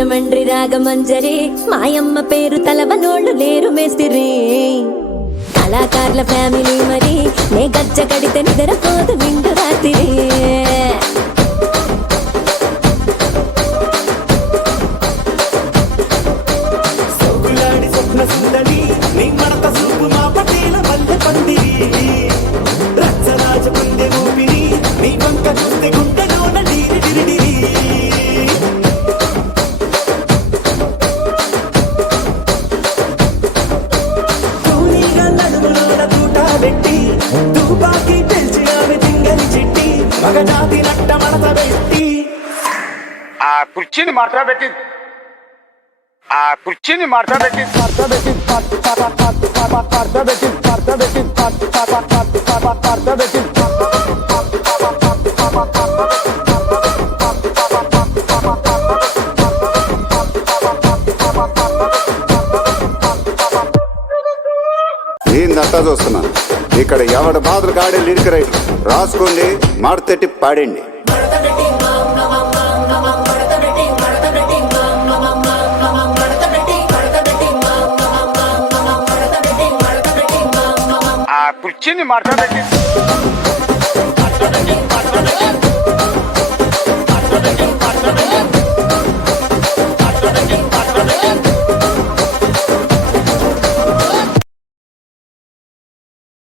రాజమండ్రి రాగమంజరి మాయమ్మ పేరు తలవనోళ్ళు లేరు మేస్తిరి కళాకారుల ఫ్యామిలీ మరి నే గజ్జ కడితే నిద్రపోదు నిండు రాత్రి ఆ కుర్చీని మాట్లాడబెట్టి నేనంతా చూస్తున్నా ఇక్కడ ఎవడి బాధలు కాడే లిరిక్ రైటర్ రాసుకోండి మాడతెట్టి పాడండి. ఆ కుర్చీని మాట్లాడబెట్టి